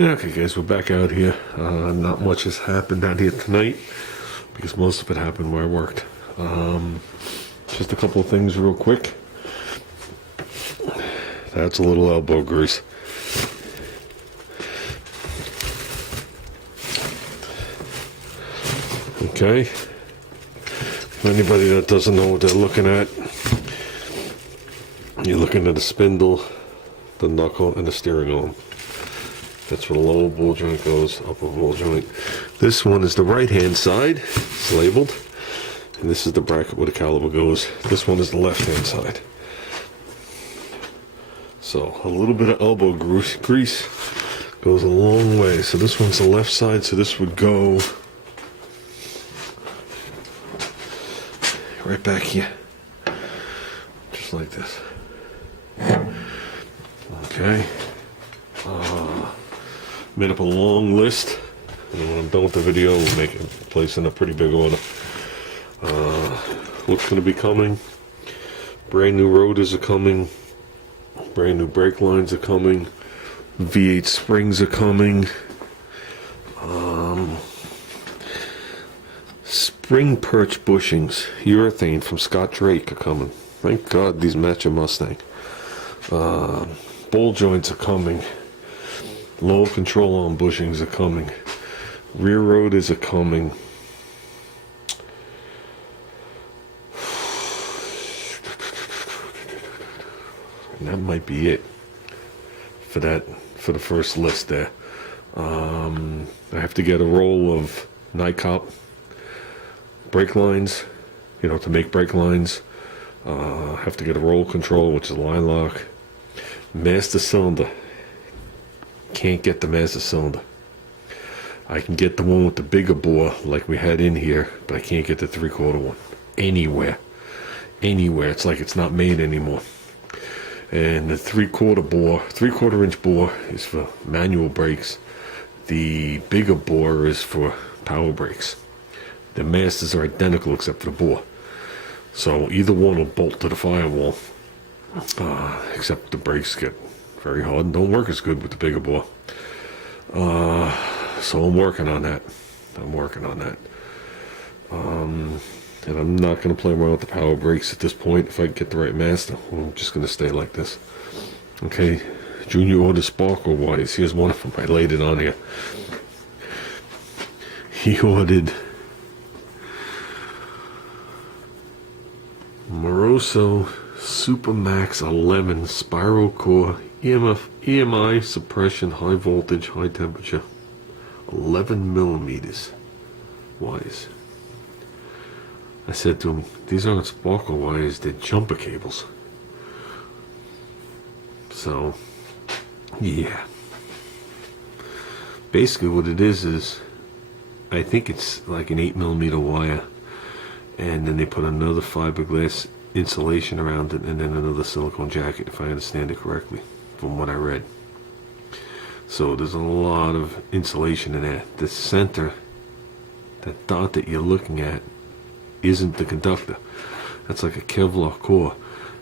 Okay, guys, we're back out here. Not much has happened out here tonight because most of it happened where I worked. Just a couple of things real quick. That's a little elbow grease. Okay. For anybody that doesn't know what they're looking at, you're looking at the spindle, the knuckle, and the steering arm. That's where the lower ball joint goes, upper ball joint. This one is the right-hand side. It's labeled. And this is the bracket where the caliber goes. This one is the left-hand side. So a little bit of elbow grease goes a long way. So this one's the left side, so this would go right back here. Just like this. Okay. Made up a long list, and when I'm done with the video, we'll make it place in a pretty big order. What's going to be coming? Brand new rotors are coming. Brand new brake lines are coming. V8 springs are coming. Spring perch bushings, urethane from Scott Drake are coming. Thank God these match a Mustang. Ball joints are coming. Low control arm bushings are coming. Rear rotors are coming. And that might be it for the first list there. I have to get a roll of NICOP brake lines, to make brake lines. Have to get a roll control, which is line lock. Master cylinder. Can't get the master cylinder. I can get the one with the bigger bore like we had in here, but I can't get the 3/4 one anywhere. It's like it's not made anymore. And the 3/4 inch bore is for manual brakes. The bigger bore is for power brakes. The masters are identical except for the bore. So either one will bolt to the firewall, except the brakes get very hard and don't work as good with the bigger bore. So I'm working on that. And I'm not going to play around with the power brakes at this point. If I get the right master, I'm just going to stay like this. Okay, Junior ordered sparkle wires. Here's one of them. I laid it on here. He ordered Moroso Supermax 11 spiral core EMI suppression, high voltage, high temperature, 11 millimeters wires. I said to him, these aren't sparkle wires, they're jumper cables. So, yeah. Basically what it is I think it's like an 8 millimeter wire, and then they put another fiberglass insulation around it, and then another silicone jacket, if I understand it correctly from what I read. So there's a lot of insulation in there. The center, that dot that you're looking at, isn't the conductor. That's like a Kevlar core,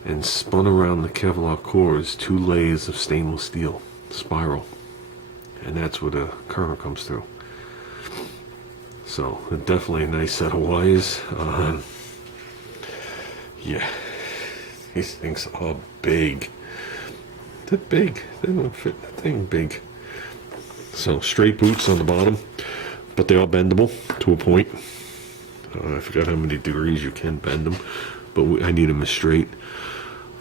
and spun around the Kevlar core is 2 layers of stainless steel spiral, and that's where the current comes through. So definitely a nice set of wires. Yeah, these things are big. They're big. They don't fit the thing big. So straight boots on the bottom, but they are bendable to a point. I forgot how many degrees you can bend them, but I need them as straight.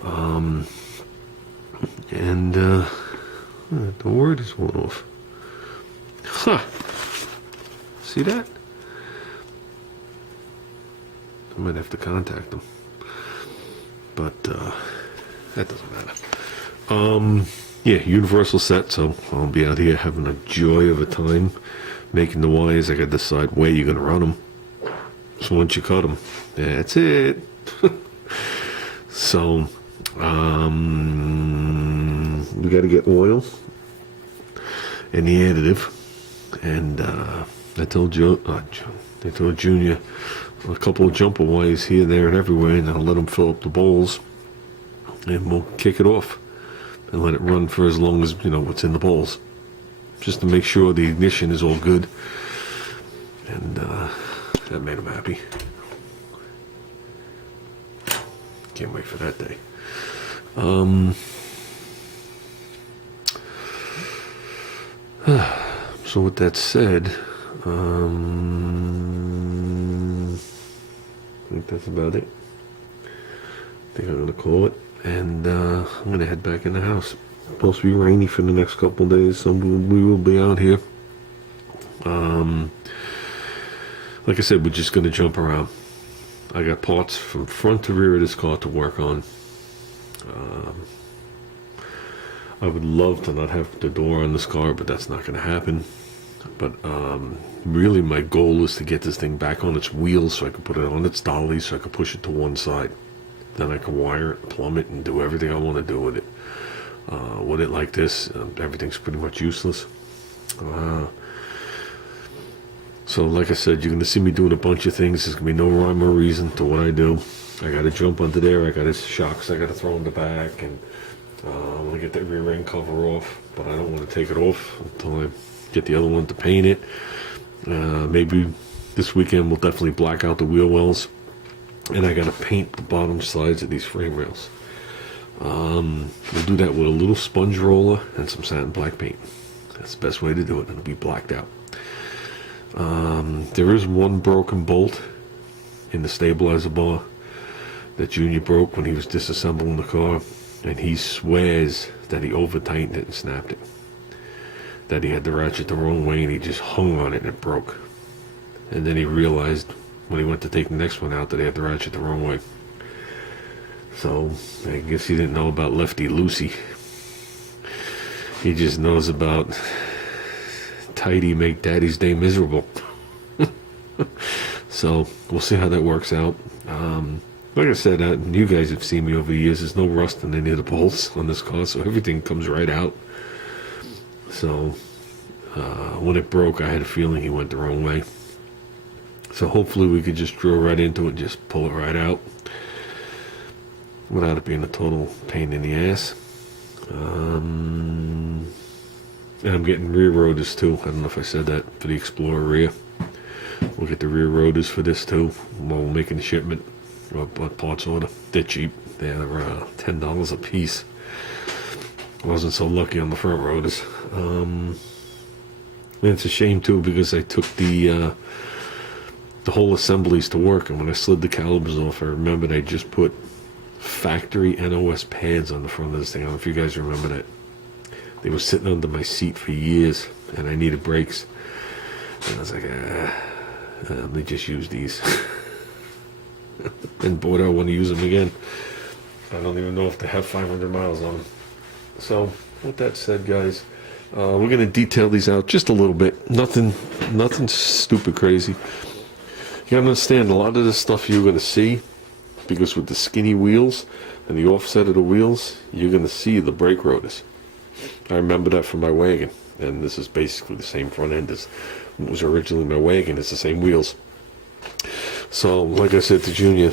The word is one off. Huh. See that? I might have to contact them. But that doesn't matter. Yeah, universal set, so I'll be out here having a joy of a time making the wires. I gotta decide where you're gonna run them. So once you cut them, that's it. So we gotta get oil and the additive, and I told Junior a couple of jumper wires here, there, and everywhere, and I'll let them fill up the bowls, and we'll kick it off and let it run for as long as what's in the bowls. just to make sure the ignition is all good. And that made him happy. Can't wait for that day. So with that said, I think that's about it. I think I'm going to call it. And I'm going to head back in the house. It's supposed to be rainy for the next couple of days, so we will be out here. Like I said, we're just going to jump around. I got parts from front to rear of this car to work on. I would love to not have the door on this car, but that's not going to happen. But really my goal is to get this thing back on its wheels so I can put it on its dolly so I can push it to one side. Then I can wire it, plumb it, and do everything I want to do with it. With it like this, everything's pretty much useless. So like I said, you're going to see me doing a bunch of things. There's going to be no rhyme or reason to what I do. I got to jump under there. I got his shocks I got to throw in the back. And I'm going to get that rear end cover off. But I don't want to take it off until I get the other one to paint it. Maybe this weekend we'll definitely black out the wheel wells. And I got to paint the bottom sides of these frame rails. We'll do that with a little sponge roller and some satin black paint. That's the best way to do it. It'll be blacked out. There is one broken bolt in the stabilizer bar that Junior broke when he was disassembling the car, and he swears that he over tightened it and snapped it. That he had the ratchet the wrong way and he just hung on it and it broke. And then he realized when he went to take the next one out that he had the ratchet the wrong way. So I guess he didn't know about Lefty Lucy. He just knows about tighty make daddy's day miserable. So we'll see how that works out. Like I said, you guys have seen me over the years. There's no rust in any of the bolts on this car, so everything comes right out. So when it broke, I had a feeling he went the wrong way. So hopefully we could just drill right into it and just pull it right out without it being a total pain in the ass. And I'm getting rear rotors too. I don't know if I said that for the Explorer rear. We'll get the rear rotors for this too while we're making the shipment. Parts order. They're cheap. They're $10 a piece. I wasn't so lucky on the front rotors. And it's a shame too because I took the whole assemblies to work, and when I slid the calipers off, I remembered I just put factory NOS pads on the front of this thing. I don't know if you guys remember that. They were sitting under my seat for years, and I needed brakes. And I was like, let me just use these. And boy, do I want to use them again. I don't even know if they have 500 miles on them. So, with that said, guys, we're going to detail these out just a little bit. Nothing stupid crazy. You got to understand, a lot of this stuff you're going to see, because with the skinny wheels and the offset of the wheels, you're going to see the brake rotors. I remember that from my wagon, and this is basically the same front end as what was originally my wagon. It's the same wheels. So, like I said to Junior,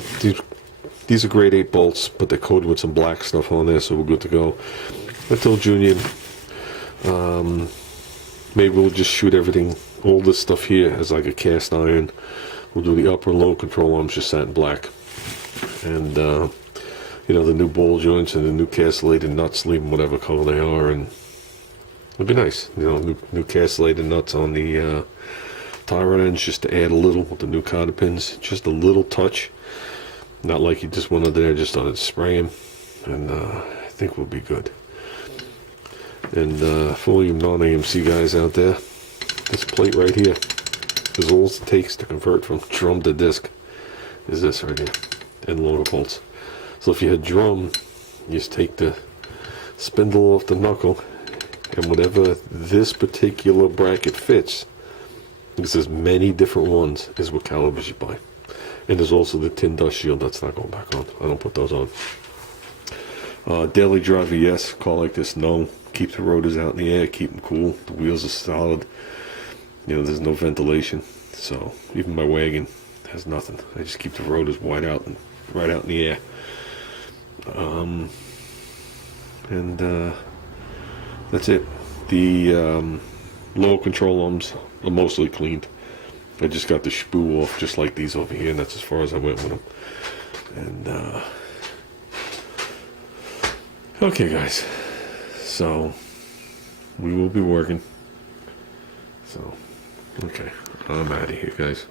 these are grade 8 bolts, but they're coated with some black stuff on there, so we're good to go. I told Junior, maybe we'll just shoot everything, all this stuff here as like a cast iron. We'll do the upper and lower control arms just satin black. And, you know, the new ball joints and the new castellated nuts, leave them whatever color they are, and it'd be nice. You know, new castellated nuts on the tire ends just to add a little with the new cotter pins. Just a little touch. Not like you just went under there, just on it, spray them. And I think we'll be good. And for all you non-AMC guys out there, this plate right here is all it takes to convert from drum to disc. Is this right here. And longer bolts. So if you had drum, you just take the spindle off the knuckle, and whatever this particular bracket fits, because there's many different ones, is what calibers you buy. And there's also the tin dust shield that's not going back on. I don't put those on. Daily driver, yes. Car like this, no. Keep the rotors out in the air, keep them cool. The wheels are solid. You know, there's no ventilation. So even my wagon has nothing. I just keep the rotors wide out and right out in the air. And that's it. The lower control arms are mostly cleaned. I just got the spoo off, just like these over here, and that's as far as I went with them. And okay, guys. So we will be working. So okay, I'm out of here, guys.